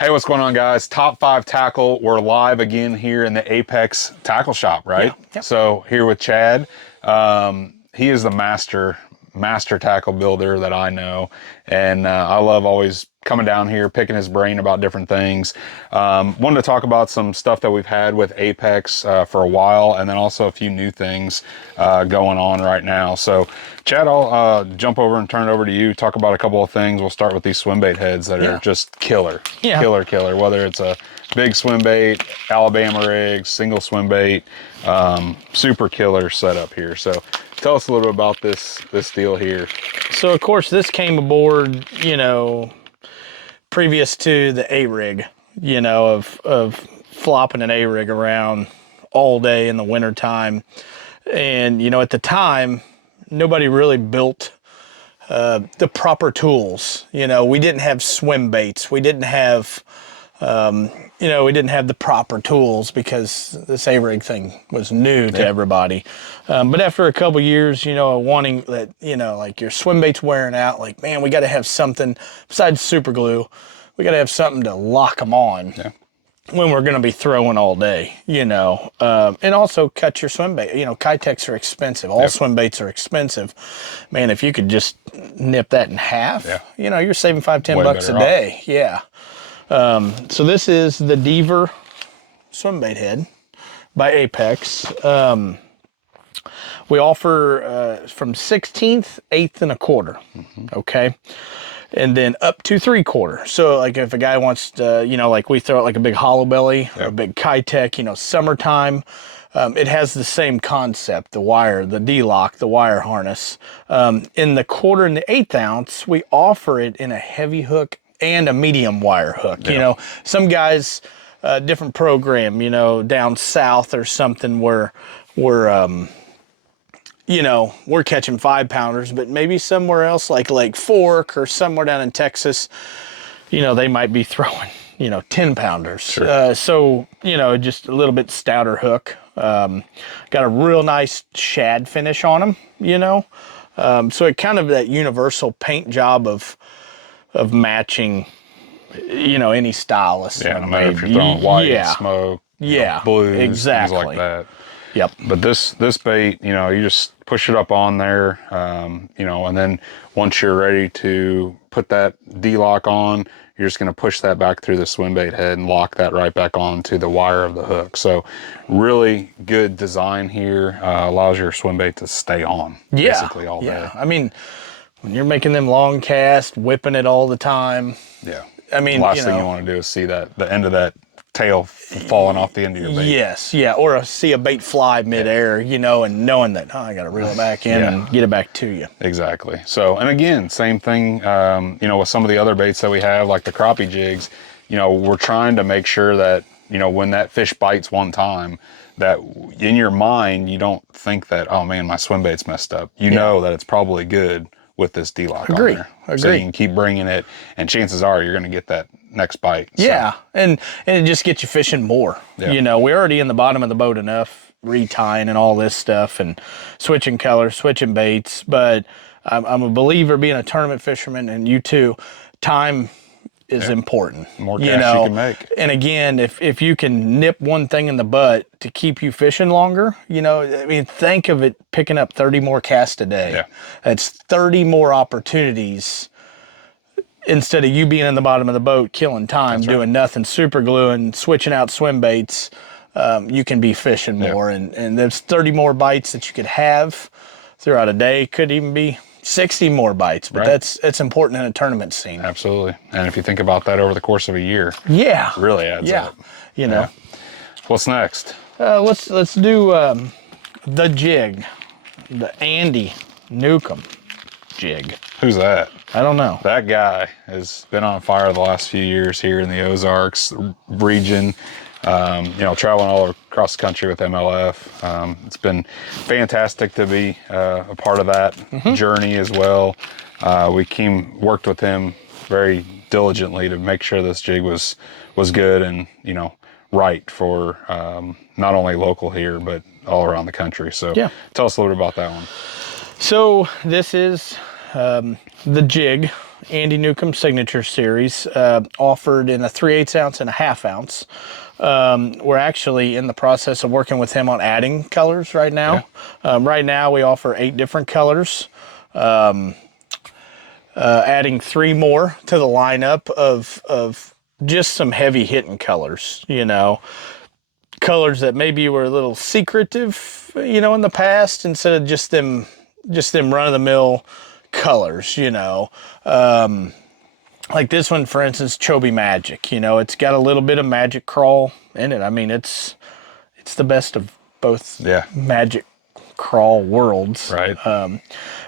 Hey, what's going on, guys? Top 5 Tackle. We're live again here in the Apex Tackle Shop, right? Yeah. Yep. So here with Chad. He is the master tackle builder that I know, and I love always coming down here, picking his brain about different things. Wanted to talk about some stuff that we've had with Apex for a while, and then also a few new things going on right now. So, Chad, I'll jump over and turn it over to you. Talk about a couple of things. We'll start with these swim bait heads that are Yeah. just killer, Yeah. killer. Whether it's a big swim bait, Alabama rigs, single swim bait, super killer setup here. So, tell us a little bit about this deal here. So of course this came aboard, previous to the A rig, of flopping an A rig around all day in the wintertime. And at the time, nobody really built the proper tools. We didn't have swim baits. We didn't have we didn't have the proper tools because this A-rig thing was new to everybody. But after a couple years, wanting that, like your swim bait's wearing out, like, man, we got to have something besides super glue. We got to have something to lock them on when we're going to be throwing all day, and also cut your swim bait. Kitex are expensive. All swim baits are expensive. Man, if you could just nip that in half, you're saving $5-10 a day. Yeah. So this is the Deaver swim bait head by Apex. We offer from 16th, 1/8 and 1/4. Okay. And then up to 3/4. So like if a guy wants to, like we throw it like a big hollow belly or a big Kitech, summertime, it has the same concept, the wire, the D-lock, the wire harness. In the 1/4 and the 1/8 ounce, we offer it in a heavy hook and a medium wire hook. Some guys, different program, down south or something where we're catching 5-pounders, but maybe somewhere else like Lake Fork or somewhere down in Texas, they might be throwing, 10-pounders. Sure. So, just a little bit stouter hook. Got a real nice shad finish on them, so it kind of that universal paint job of matching, any stylus. Yeah, no matter if you're throwing white, smoke, blues, exactly. things like that. Yep. But this bait, you just push it up on there, and then once you're ready to put that D-lock on, you're just going to push that back through the swim bait head and lock that right back onto the wire of the hook. So really good design here, allows your swim bait to stay on basically all day. Yeah, I mean, when you're making them long casts, whipping it all the time. Yeah. I mean, the last thing you want to do is see the end of that tail falling off the end of your bait. Yes, yeah, or see a bait fly midair, and knowing that, I got to reel it back in and get it back to you. Exactly. So, and again, same thing, with some of the other baits that we have, like the crappie jigs, we're trying to make sure that, when that fish bites one time, that in your mind, you don't think that, oh man, my swim bait's messed up. You know that it's probably good with this D-lock on there. So you can keep bringing it, and chances are you're going to get that next bite. So. Yeah, and it just gets you fishing more. Yeah. We're already in the bottom of the boat enough, retying and all this stuff, and switching colors, switching baits. But I'm a believer, being a tournament fisherman, and you too, time is important. The more cash you can make. And again, if you can nip one thing in the butt to keep you fishing longer, think of it picking up 30 more casts a day. Yeah. That's 30 more opportunities instead of you being in the bottom of the boat killing time, doing nothing, super gluing, switching out swim baits. You can be fishing more, and there's 30 more bites that you could have throughout a day. Could even be 60 more bites, but that's important in a tournament scene. Absolutely. And if you think about that over the course of a year, really adds up. What's next? Let's do the jig, the Andy Newcomb jig. Who's that? I don't know. That guy has been on fire the last few years here in the Ozarks region. Traveling all across the country with MLF. It's been fantastic to be a part of that journey as well. We worked with him very diligently to make sure this jig was good and, right for not only local here, but all around the country. So tell us a little bit about that one. So this is the jig, Andy Newcomb Signature Series, offered in a 3/8 ounce and a 1/2 ounce. We're actually in the process of working with him on adding colors right now. Yeah. Right now we offer 8 different colors. Adding 3 more to the lineup of just some heavy hitting colors, you know, colors that maybe were a little secretive, you know, in the past, instead of just them run of the mill colors, you know. Like this one, for instance, Chobe Magic, you know, it's got a little bit of magic crawl in it. I mean, it's the best of both magic crawl worlds. Right.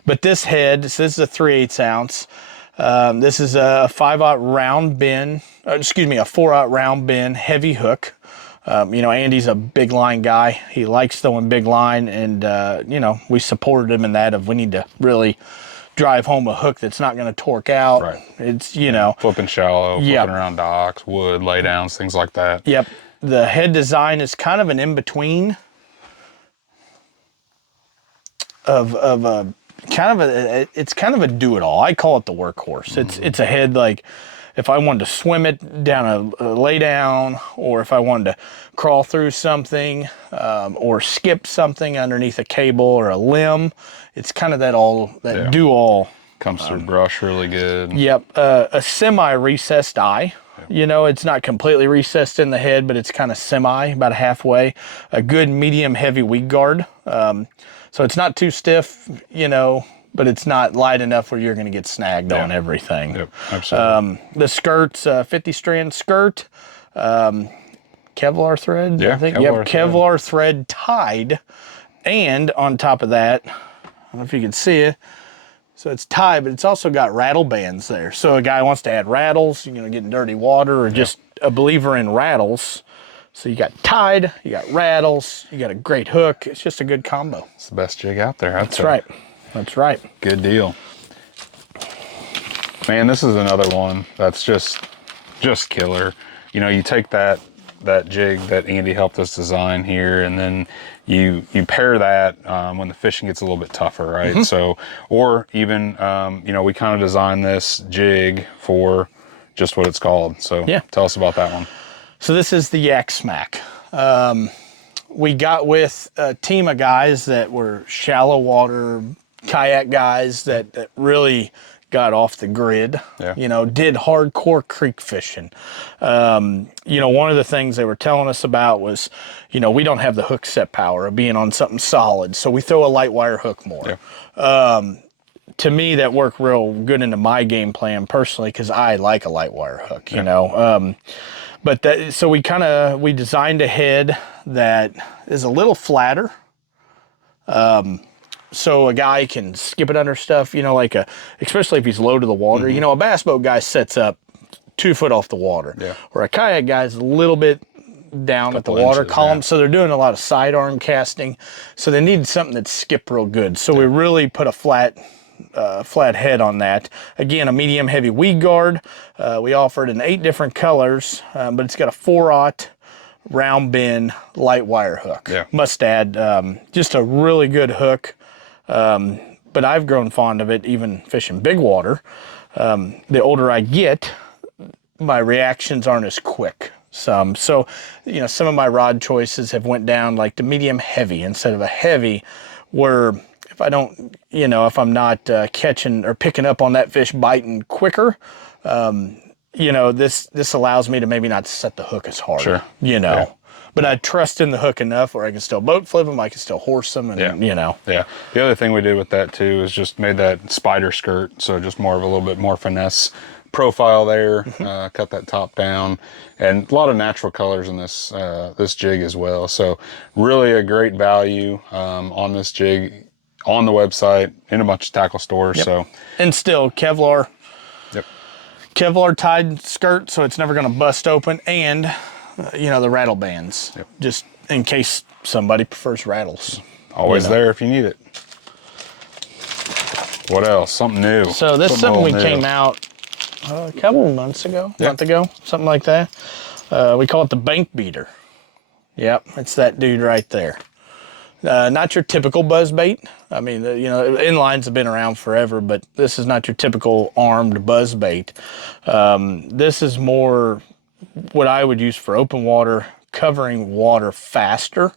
But this head, this is a 3/8 ounce. This is a 5/0 round bend, a 4/0 round bend heavy hook. You know, Andy's a big line guy. He likes throwing big line, and you know, we supported him in that of we need to really drive home a hook that's not going to torque out. Right. It's, you know, Flipping shallow, flipping around docks, wood, laydowns, things like that. Yep. The head design is kind of an in-between of a kind of a, it's kind of a do-it-all. I call it the workhorse. It's a head like if I wanted to swim it down a lay down, or if I wanted to crawl through something, or skip something underneath a cable or a limb, it's kind of that do-all. Comes through brush really good. Yep. A semi-recessed eye. You know, it's not completely recessed in the head, but it's kind of semi, about halfway. A good medium heavy weed guard. So it's not too stiff, you know, but it's not light enough where you're going to get snagged on everything. Yep, absolutely. The skirt's 50 strand skirt, Kevlar thread, Yeah, I think. Kevlar thread tied. And on top of that, I don't know if you can see it, so it's tied, but it's also got rattle bands there. So a guy wants to add rattles, you know, get in dirty water, or just a believer in rattles. So you got tied, you got rattles, you got a great hook. It's just a good combo. It's the best jig out there. That's right. That's right. Good deal. Man, this is another one that's just killer. You know, you take that jig that Andy helped us design here, and then you pair that when the fishing gets a little bit tougher, right? So, or even, you know, we kind of designed this jig for just what it's called. So tell us about that one. So this is the Yak Smack. We got with a team of guys that were shallow water kayak guys that really got off the grid, you know, did hardcore creek fishing. You know, one of the things they were telling us about was, you know, we don't have the hook set power of being on something solid, so we throw a light wire hook more. To me, that worked real good into my game plan personally, because I like a light wire hook, you know. But that, so we designed a head that is a little flatter. So a guy can skip it under stuff, you know, like especially if he's low to the water. You know, a bass boat guy sets up 2 foot off the water. Or a kayak guy's a little bit down at the water column. So they're doing a lot of sidearm casting. So they need something that skip real good. So we really put a flat head on that. Again, a medium heavy weed guard. We offered in 8 different colors, but it's got a 4/0 round bend light wire hook. Must add, just a really good hook. But I've grown fond of it even fishing big water. The older I get, my reactions aren't as quick. So, you know, some of my rod choices have went down like to medium heavy instead of a heavy, where if I don't, you know, if I'm not catching or picking up on that fish biting quicker, you know, this allows me to maybe not set the hook as hard, you know. But I trust in the hook enough where I can still boat flip them, I can still horse them, and you know. The other thing we did with that too is just made that spider skirt, so just more of a little bit more finesse profile there. Cut that top down, and a lot of natural colors in this this jig as well. So really a great value on this jig on the website, in a bunch of tackle stores. So, and still Kevlar. Kevlar tied skirt, so it's never going to bust open, and you know, the rattle bands, just in case somebody prefers rattles. Always there if you need it. What else? Something new. So this is something we came out a couple of months ago, month ago, something like that. We call it the bank beater. Yep, it's that dude right there. Not your typical buzzbait. I mean, inlines have been around forever, but this is not your typical armed buzzbait. This is more what I would use for open water, covering water faster.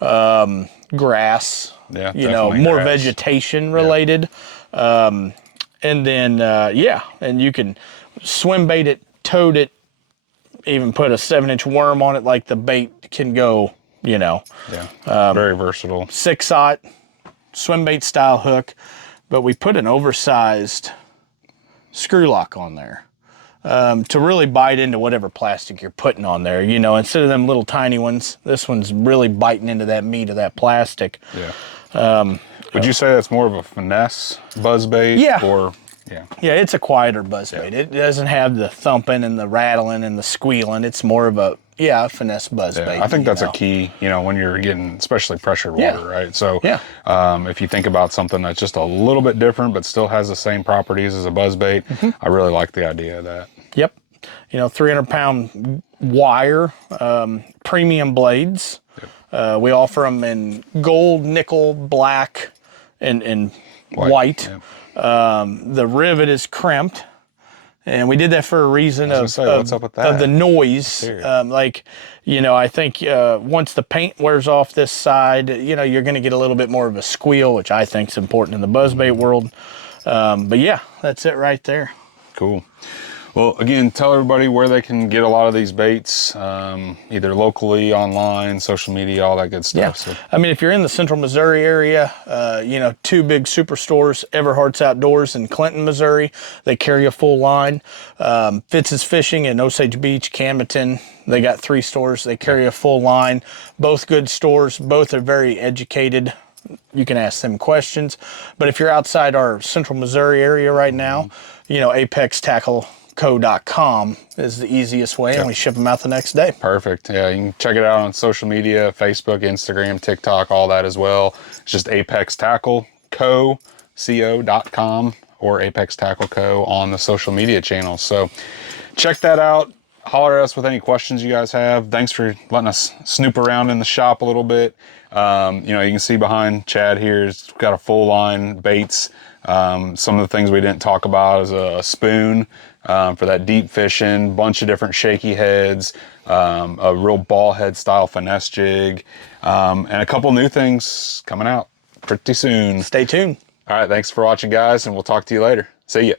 Grass, Yeah, more grass. vegetation related. And then, and you can swim bait it, toad it, even put a 7-inch worm on it, like the bait can go, very versatile. 6-aught swim bait style hook, but we put an oversized screw lock on there to really bite into whatever plastic you're putting on there. Instead of them little tiny ones, this one's really biting into that meat of that plastic. Yeah. Would you say that's more of a finesse buzzbait? Yeah. Or Yeah, it's a quieter buzzbait. It doesn't have the thumping and the rattling and the squealing. It's more of a finesse buzzbait. I think that's a key, when you're getting especially pressured water, right? So if you think about something that's just a little bit different but still has the same properties as a buzzbait, I really like the idea of that. Yep. 300-pound wire, premium blades. Yep. We offer them in gold, nickel, black, and white. Yep. The rivet is crimped, and we did that for a reason what's up with that? Of the noise. I think once the paint wears off this side, you're going to get a little bit more of a squeal, which I think is important in the buzzbait world. But yeah, that's it right there. Cool. Well, again, tell everybody where they can get a lot of these baits, either locally, online, social media, all that good stuff. Yeah. So. I mean, if you're in the central Missouri area, 2 big superstores, Everhart's Outdoors in Clinton, Missouri. They carry a full line. Fitz's Fishing in Osage Beach, Camden. They got 3 stores. They carry a full line. Both good stores. Both are very educated. You can ask them questions. But if you're outside our central Missouri area right now, apextackleco.com is the easiest way, and we ship them out the next day. Perfect. Yeah, you can check it out on social media, Facebook, Instagram, TikTok, all that as well. It's just apextackleco.com or Apex Tackle Co. on the social media channels. So check that out. Holler at us with any questions you guys have. Thanks for letting us snoop around in the shop a little bit. You can see behind Chad here, he's got a full line baits. Some of the things we didn't talk about is a spoon for that deep fishing, bunch of different shaky heads, a real ball head style finesse jig, and a couple new things coming out pretty soon. Stay tuned. All right, thanks for watching, guys, and we'll talk to you later. See ya.